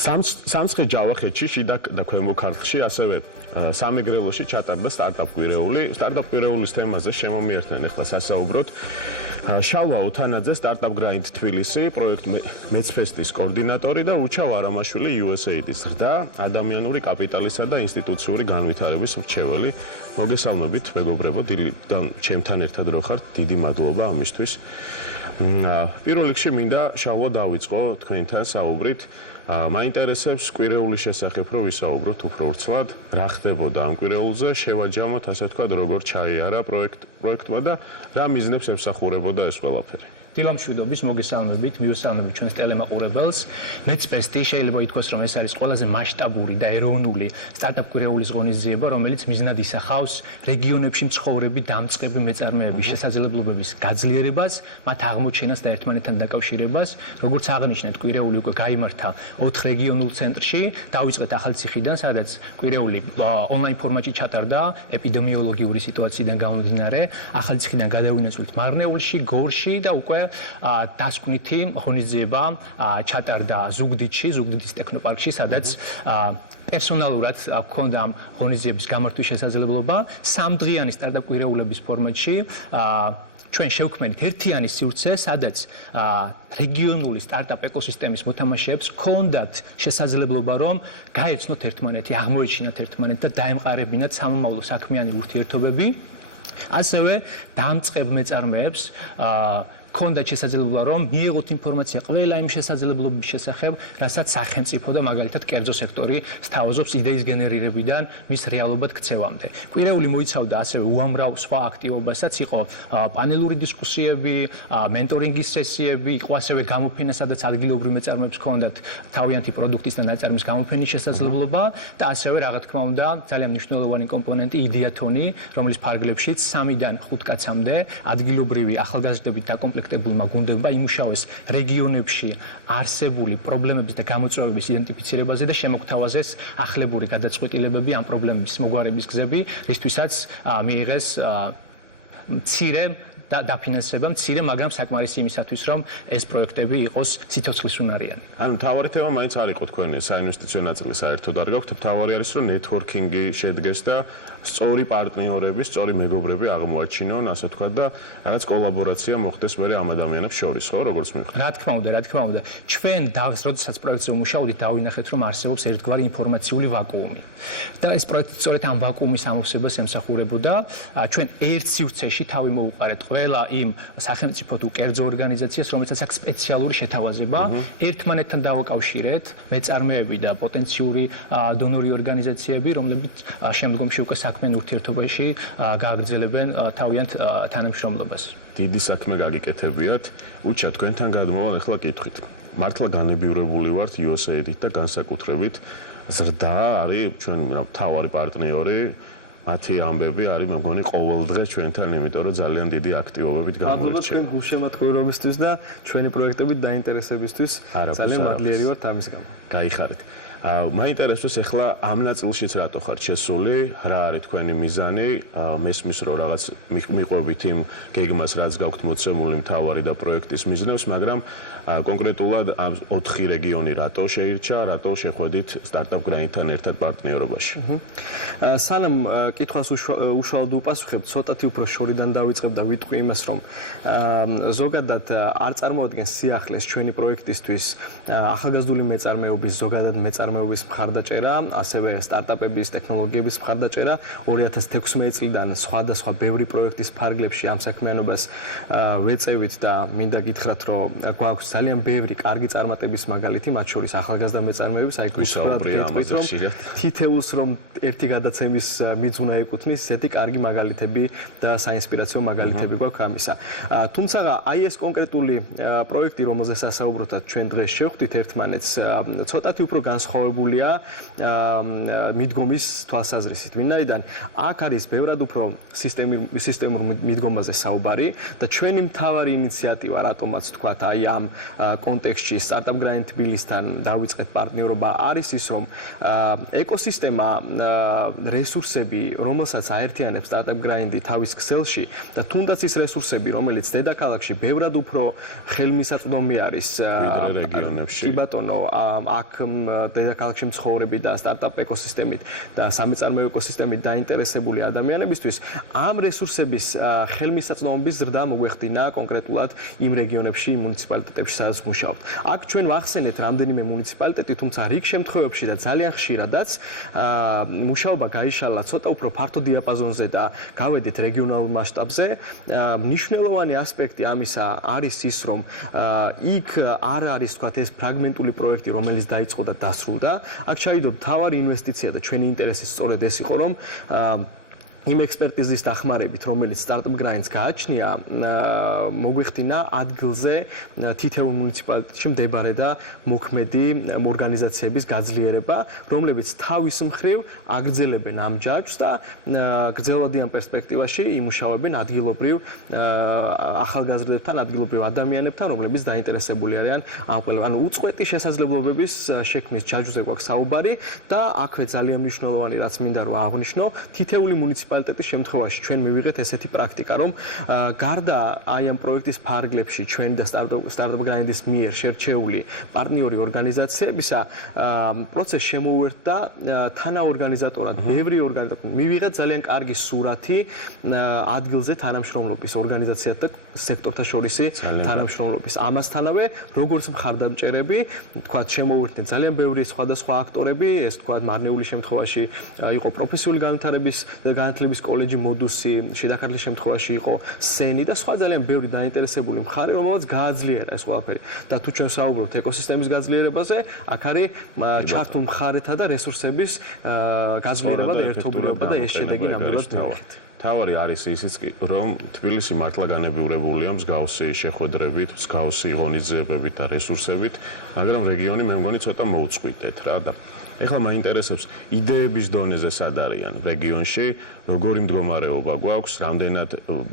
სამცხე ჯავახეთში შიდა და ქვემო ქართლში ასევე სამეგრელოში ჩატარდა სტარტაპ კვირეული. სტარტაპ კვირეულის თემაზე შემომიერთდნენ ახლა სასაუბროთ შალვა უთანაძე სტარტაპ გრაინდ თბილისი პროექტ მეცფესტის კოორდინატორი და უჩა ვარამაშვილი USAID-ის ზრდა ადამიანური კაპიტალისა და ინსტიტუციური განვითარების მრჩეველი. მოგესალმებით მეგობრებო, ჩემთან ერთად რო ხართ, დიდი მადლობა ამისთვის. პირველ რიგში მინდა შალვა დავიწყო თქვენთან საუბრით. მაინტერესებს კვირეულის შესახებ რომ ვისაუბროთ უფრო ვრცლად, რა ხდებოდა ამ კვირეულზე, შევაჯამოთ ასე ვთქვათ, როგორ ჩაიარა პროექტმა და რა მიზნებს ემსახურებოდა ეს ყველაფერი. დილამშვიდობის მოგესალმებით, მივესალმებით ჩვენს ტელემაყურებელს. მეცფესტი შეიძლება ითქვას, რომ ეს არის ყველაზე მასშტაბური და ეროვნული სტარტაპ კვირეულის ღონისძიება, რომელიც მიზნად ისახავს რეგიონებში მცხოვრები დამწყები მეწარმეების შესაძლებლობების გაძლიერებას, მათ აღმოჩენას და ერთმანეთთან დაკავშირებას. როგორც აღნიშნეთ, კვირეული უკვე გაიმართა 4 რეგიონულ ცენტრში, დავიწყეთ ახალციხიდან, სადაც კვირეული ონლაინ ფორმატში ჩატარდა ეპიდემიოლოგიური სიტუაციიდან გამომდინარე, ახალციხიდან გადავინაცვლით მარნეულში, გორში და უკვე დასკვნითი ღონისძიება ჩატარდა ზუგდიდში, ზუგდიდის ტექნოპარკში, სადაც პერსონალურად ჰქონდა ამ ღონისძიების გამართვის შესაძლებლობა. 3დღიანი სტარტაპ კვირეულების ფორმატში ჩვენ შევქმნით ერთიანი სივრცე, სადაც რეგიონული სტარტაპ ეკოსისტემის მოთამაშეებს ჰქონდათ შესაძლებლობა, რომ გაეცნოთ ერთმანეთი, აღმოეჩინათ ერთმანეთი და დაემყარებინათ სამომავლო საქმიანი ურთიერთობები. ასევე დამწყებ მეწარმეებს ჰქონდათ შესაძლებლობა, რომ მიიღოთ ინფორმაცია ყველა იმ შესაძლებლობების შესახებ, რასაც სახელმწიფო და მაგალითად კერძო სექტორი სთავაზობს იდეის გენერირებიდან მის რეალობად ქცევამდე. კვირეული მოიცავდა ასევე უამრავ სხვა აქტივობასაც, იყო პანელური დისკუსიები, მენტორინგის სესიები, იყო ასევე გამოფენა, სადაც ადგილობრივ მეწარმეებს ჰქონდათ თავიანთი პროდუქტის და ნაწარმის გამოფენის შესაძლებლობა და ასევე რა თქმა უნდა, ძალიან მნიშვნელოვანი კომპონენტი იდეათონი, რომლის ფარგლებშიც 3-დან 5 კაცამდე ადგილობრივი ახალგაზრდებით დაკომპლექტებულმა გუნდებმა იმუშავეს რეგიონებში არსებული პრობლემების და გამოწვევების იდენტიფიცირებაზე და შემოგთავაზეს ახლებური გადაწყვეტილებები ამ პრობლემების მოგვარების გზები, რისთვისაც მიიღეს მცირე და დაფინანსება მცირე, მაგრამ საკმარისი იმისათვის, რომ ეს პროექტები იყოს სიცოცხლისუნარიანი. ანუ მთავარი თემა მაინც არ იყო თქვენი საინვესტიციო ნაწილი საერთოდ არ გაქვთ, მთავარი არის რომ ნეტვორკინგი შედგეს და სწორი პარტნიორები, სწორი მეგობრები აღმოაჩინონ, ასე ვთქვათ და რაღაც კოლაბორაცია მოხდეს მერე ამ ადამიანებს შორის, ხო, როგორც მივხვდი. რა თქმა უნდა. ჩვენ როდესაც პროექტზე ვმუშაობდით, დავინახეთ, რომ არსებობს ერთგვარი ინფორმაციული ვაკუუმი. და ეს პროექტი სწორედ ამ ვაკუუმის ამოვსებას ემსახურებოდა. ჩვენ ერთ სივრცეში თავი მოუყარეთ ყველა იმ სახელმწიფო თუ კერძო ორგანიზაციას, რომელსაც აქვს სპეციალური შეთავაზება, ერთმანეთთან დავაკავშირეთ მეწარმეები და პოტენციური დონორი ორგანიზაციები, რომლებიც შემდგომში უკვე საქმიან ურთიერთობაში გააგრძელებენ თავიანთ თანამშრომლობას. დიდი საქმე გაგიკეთებიათ. უჩა თქვენთან გადმოვალ ახლა კითხვით. მართლა განებივრებული ვართ USAID-ით და განსაკუთრებით ზრდა არის ჩვენ მთავარი პარტნიორი. მათი ამბები არის მე მგონი ყოველდღე ჩვენთან, იმიტომ რომ ძალიან დიდი აქტივობებით გამოირჩევა. მადლობა თქვენ გულშემატკივრობისთვის და ჩვენი პროექტებით დაინტერესებისთვის. ძალიან მადლიერი ვართ ამის გამო. გაიხარეთ. მაინტერესებს ახლა ამ ნაწილშიც რატო ხართ შესული, რა არის თქვენი მიზანი, მესმის რომ რაღაც მიყვებით იმ გეგმას, რაც გაქვთ მოცემული მთავარი და პროექტის მიზნებს, მაგრამ კონკრეტულად 4 რეგიონი რატო შეირჩა, რატო შეხვედით სტარტაპ გრაინდთან ერთად პარტნიორობაში. სანამ კითხვას უშუალოდ უპასუხებ, ცოტათი უფრო შორიდან დავიწყებ და ვიტყვი იმას, რომ ზოგადად არ წარმოადგენს სიახლეს ჩვენი პროექტისთვის ახალგაზრდული მეწარმეობის ზოგადად მეწარმეობის მხარდაჭერა, ასევე სტარტაპების ტექნოლოგიების მხარდაჭერა 2016 წლიდან სხვადასხვა ბევრი პროექტის ფარგლებში ამ საქმიანობას ვეწევით და მინდა გითხრათ, რომ გვაქვს ძალიან ბევრი კარგი წარმატების მაგალითი, მათ შორის ახალგაზრდა მეწარმეების, აი გულწრფელად გეტყვით, რომ თითეულს რომ ერთი გადაცემის მიძღვნა ეკუთვნის, ესეთი კარგი მაგალითები და საინსპირაციო მაგალითები გვაქვს ამისა. თუმცა აი ეს კონკრეტული პროექტი, რომელზეც ასაუბროთ, ჩვენ დღეს შევხვდით ერთმანეთს, ცოტათი უფრო განსხვავებული განსხვავებულია მიდგომის თვალსაზრისით. ვინაიდან აქ არის ბევრად უფრო სისტემურ მიდგომაზე საუბარი და ჩვენი მთავარი ინიციატივა რატომაც თქვათ აი ამ კონტექსტში სტარტაპ გრაინდ თბილისთან დავიწყეთ პარტნიორობა არის ის რომ ეკოსისტემა რესურსები რომელსაც აერთიანებს სტარტაპ გრაინდი თავის ქსელში და თუნდაც ის რესურსები რომელიც დედაქალაქში ბევრად უფრო ხელმისაწვდომი არის რეგიონებში კი ბატონო აქ დედაქალაქში მცხოვრები და სტარტაპ ეკოსისტემით და სამეწარმეო ეკოსისტემით დაინტერესებული ადამიანებისთვის ამ რესურსების ხელმისაწვდომობის ზრდა მოგვეხდინა კონკრეტულად იმ რეგიონებში, იმ მუნიციპალიტეტებში, სადაც მუშაობთ. აქ ჩვენ ვახსენეთ რამდენიმე მუნიციპალიტეტი, თუმცა რიგ შემთხვევებში და ძალიან ხშირადაც მუშაობა გაიშალა ცოტა უფრო ფართო დიაპაზონზე და გავედით რეგიონალურ მასშტაბზე. მნიშვნელოვანი ასპექტი ამისა არის ის, რომ იქ არ არის თქვათ ეს ფრაგმენტული პროექტი, რომელიც დაიწყო და დასრულდა. აქ ჩაიდო მთავარი ინვესტიცია და ჩვენი ინტერესი სწორედ ეს იყო, რომ იმ ექსპერტიზის დახმარებით, რომელიც სტარტაპ გრაინდს გააჩნია, მოგვიხდინა ადგილზე თითოეულ მუნიციპალიტეტში მდებარე და მოქმედი ორგანიზაციების გაძლიერება, რომლებიც თავის მხრივ აგრძელებენ ამ ჯაჭვს და გრძელვადიან პერსპექტივაში იმუშავებენ ადგილობრივ ახალგაზრდებთან, ადგილობრივ ადამიანებთან, რომლებიც დაინტერესებული არიან ამ ყველა, ანუ უწყვეტი შესაძლებლობების შექმნის ჯაჭვზე გვაქვს საუბარი და აქვე ძალიან მნიშვნელოვანი რაც მინდა რომ აღვნიშნო, თითოეული მუნიციპალიტეტის შემთხვევაში ჩვენ მივიღეთ ესეთი პრაქტიკა, რომ გარდა აი ამ პროექტის ფარგლებში ჩვენ და სტარტაპ გრაინდის მიერ შერჩეული პარტნიორი ორგანიზაციებისა პროცესს შემოუერთდა თანაორგანიზატორად ბევრი ორგანიზატორი. მივიღეთ ძალიან კარგი სურათი ადგილზე თანამშრომლობის ორგანიზაციათა და სექტორთა შორისი თანამშრომლობის. ამასთანავე, როგორც მხარდამჭერები, თქვათ შემოუერთდნენ ძალიან ბევრი სხვადასხვა აქტორები, ეს თქვათ მარნეული შემთხვევაში იყო პროფესიული განათლების კოლეჯი მოდუსი, შედაქართლის შემთხვევაში იყო სენი და სხვა ძალიან ბევრი დაინტერესებული მხარე, რომელსაც გააძლიერა ეს ყველაფერი. და თუ ჩვენ საუბრობთ ეკოსისტემის გაძლიერებაზე, აქ არის ჩართულ მხარეთა და რესურსების გაძლიერება და ერთობლიობა და ეს შედეგი ნამდვილად მივიღეთ. თავარი არის ისიც კი, რომ თბილისი მართლა განებივრებულია მსგავსი შეხვედრებით, მსგავსი ღონისძიებებით და რესურსებით, მაგრამ რეგიონი მე მგონი ცოტა მოუწყვიტეთ რა და ეხლა მაინტერესებს იდეების დონეზე სად არიან რეგიონში, როგორი მდგომარეობა გვაქვს, რამდენად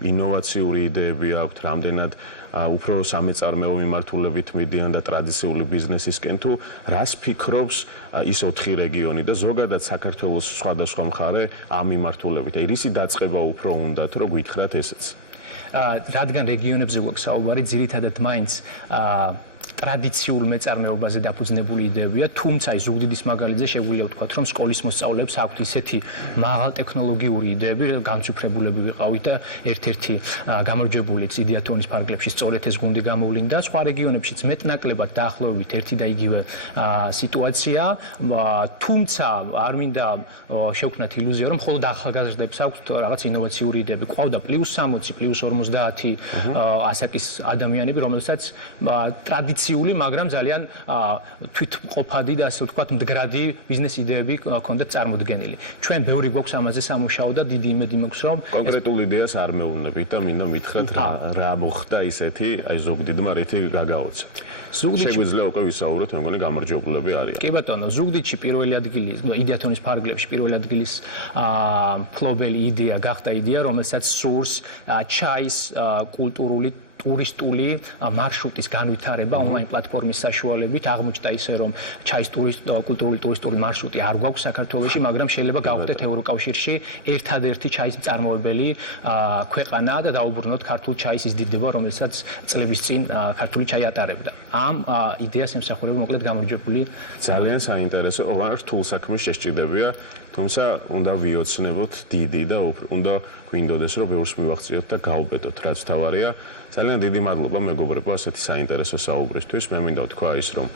ინოვაციური იდეები აქვთ, რამდენად უფრო სამეწარმეო მიმართულებით მიდიან და ტრადიციული ბიზნესისკენ თუ რას ფიქრობს ის 4 რეგიონი და ზოგადად საქართველოს სხვადასხვა მხარე ამ მიმართულებით. აი რისი დაწყება უფრო უნდათ, რომ გითხრათ ესეც. რადგან რეგიონებზე გვაქვს საუბარი, ძირითადად მაინც ტრადიციულ მეწარმეობაზე დაფუძნებული იდეებია, თუმცა ის ზუგდიდის მაგალითზე შეგვიძლია ვთქვათ, რომ სკოლის მოსწავლეებს აქვთ ისეთი მაღალტექნოლოგიური იდეები, გამციფრებულები ვიყავით და ერთ-ერთი გამარჯვებულიც იდეათონის ფარგლებში სწორედ ეს გუნდი გამოვლინდა. სხვა რეგიონებშიც მეტნაკლებად დაახლოებით ერთი და იგივე სიტუაცია, თუმცა არ მინდა შევქმნათ ილუზია, რომ მხოლოდ ახალგაზრდებს აქვთ რაღაც ინოვაციური იდეები. ყავდა +60, +50 ასაკის ადამიანები, რომელსაც ტრადიციული, მაგრამ ძალიან თვითმყოფადი და ასე ვთქვათ, მდგრადი ბიზნეს იდეები ჰქონდათ წარმოდგენილი. ჩვენ ბევრი გვაქვს ამაზე სამუშაო და დიდი იმედი მაქვს, რომ კონკრეტულ იდეას არ მეუბნებით და მინდა მითხრათ რა მოხდა ისეთი, აი ზუგდიდმა რითი გაგაოცეთ. შეგვიძლია უკვე ვისაუბროთ, მე მგონი გამარჯვებულები არიან. კი ბატონო, ზუგდიდში პირველი ადგილი, იდეათონის ფარგლებში პირველი ადგილის მფლობელი იდეა გახდა იდეა, რომელსაც სურს ჩაის კულტურული ტურისტული მარშრუტის განვითარება ონლაინ პლატფორმის საშუალებით. აღმოჩნდა ისე, რომ ჩაის კულტურული ტურისტული მარშრუტი არ გვაქვს საქართველოში, მაგრამ შეიძლება გავხდეთ ევროკავშირში ერთადერთი ჩაის მწარმოებელი ქვეყანა და დაუბრუნოთ ქართულ ჩაის ის დიდება, რომელსაც წლების წინ ქართული ჩაი ატარებდა. ამ იდეას ემსახურება მოკლედ გამარჯვებული. ძალიან საინტერესო, რთულ საქმეს შესჭირდებია, თუმცა უნდა ვიოცნებოთ დიდი და უნდა გვინდოდეს, რომ ბევრს მივახციოთ და გავუბედოთ, რაც თავარია. ძალიან დიდი მადლობა მეგობრებო ასეთი საინტერესო საუბრისთვის. მე მინდა ვთქვა ის, რომ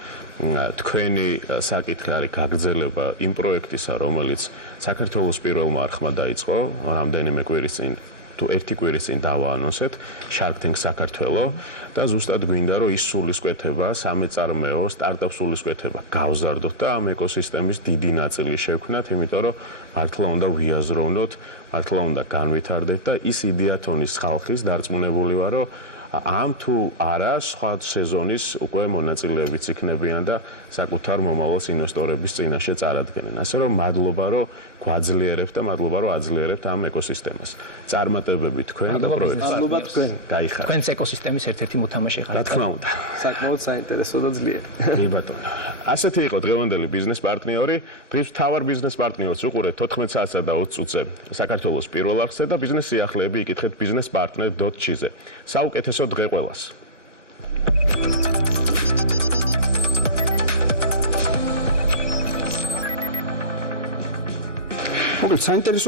თქვენი საკითხი არის გაგრძელება იმ პროექტისა, რომელიც საქართველოს პირველმა არხმა დაიწყო რამდენიმე კვირის წინ. თუ ერთი კვირის წინ დავაანონსეთ Shark Tank საქართველო და ზუსტად გვინდა რომ ის სულისკვეთება, სამეწარმეო, სტარტაპ სულისკვეთება გავზარდოთ და ამ ეკოსისტემის დიდი ნაწილი შევქმნათ, იმიტომ რომ მართლა უნდა ვიაზროვნოთ, მართლა უნდა განვითარდეთ და ის იდეათონის ხალხის დარწმუნებული ვარო ამ თუ არა სხვა სეზონის უკვე მონაწილეებიც იქნებიან და საკუთარ მომავალს ინვესტორების წინაშე წარადგენენ. ასე რომ მადლობა რომ გვაძლიერებთ და მადლობა რომ აძლიერებთ ამ ეკოსისტემას. წარმატებები თქვენ და პროექტს. მადლობა თქვენ. გაიხარეთ. თქვენს ეკოსისტემის ერთ-ერთი მოთამაშე ხართ. რა თქმა უნდა. საკმაოდ საინტერესო და ძლიერი. კი ბატონო. ასეთი იყო დღევანდელი ბიზნეს პარტნიორი. დღის მთავარ ბიზნეს პარტნიორს უყურეთ 14 საათსა და 20 წუთზე საქართველოს პირველ არხზე და ბიზნეს სიახლეები იკითხეთ businesspartner.ch-ზე. საუკეთესო დღე ყველას. მოგეთ საინტერესო